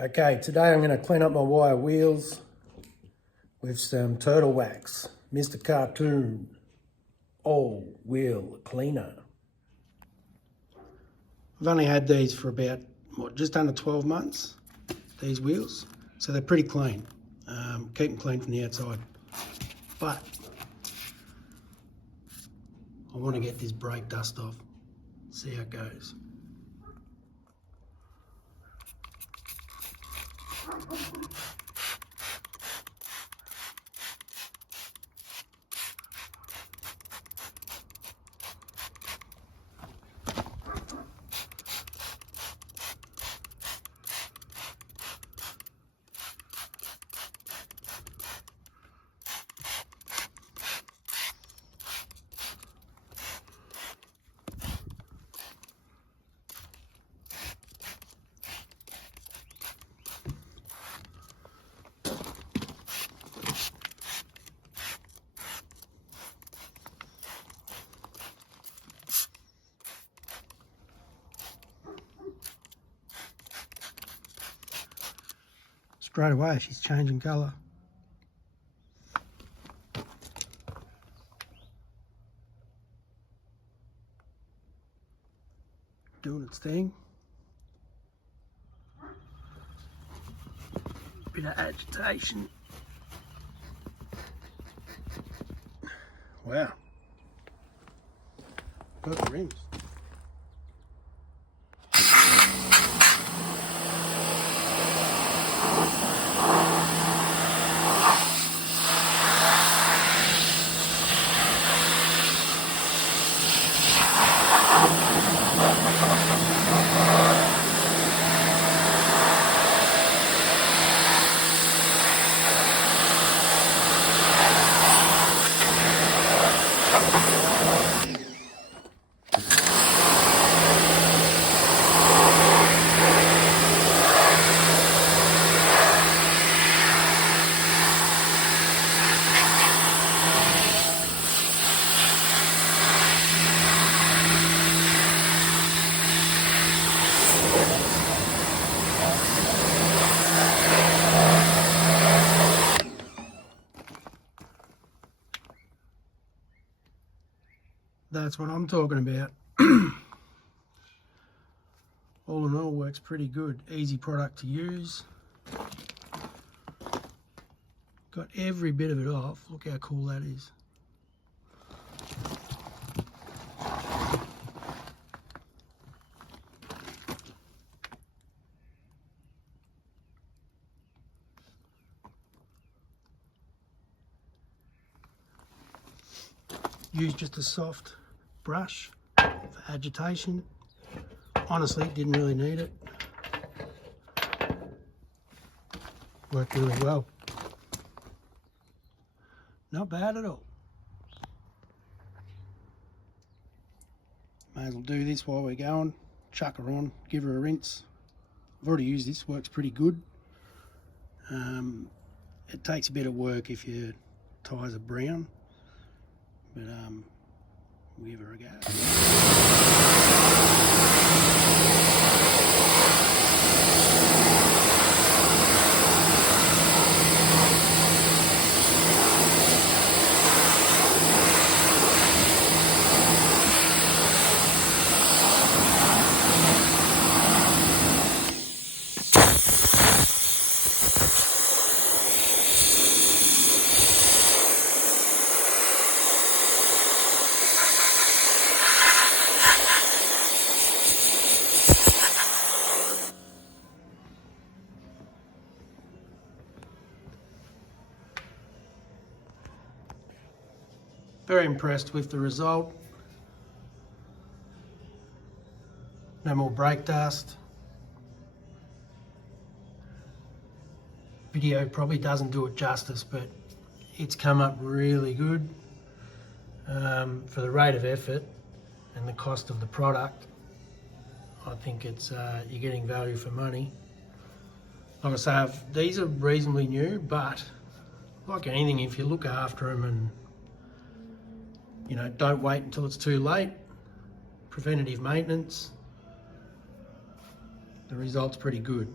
Okay, today I'm going to clean up my wire wheels with some turtle wax. Mr. Cartoon All Wheel Cleaner. I've only had these for about, just under 12 months, these wheels. So they're pretty clean. Keep them clean from the outside. But I want to get this brake dust off. See how it goes. Straight away, she's changing colour. Doing its thing. Bit of agitation. Wow. Got the rims. That's what I'm talking about. All in all, works pretty good. Easy product to use. Got every bit of it off. Look how cool that is. Use just a soft brush for agitation. Honestly, didn't really need it. Worked really well. Not bad at all. May as well do this while we're going. Chuck her on, give her a rinse. I've already used this, works pretty good. It takes a bit of work if your tyres are brown, but we'll give her a go. Very impressed with the result. No more brake dust. Video probably doesn't do it justice, but it's come up really good for the rate of effort and the cost of the product. I think it's you're getting value for money. Like I say, these are reasonably new, but like anything, if you look after them and don't wait until it's too late, preventative maintenance, the result's pretty good.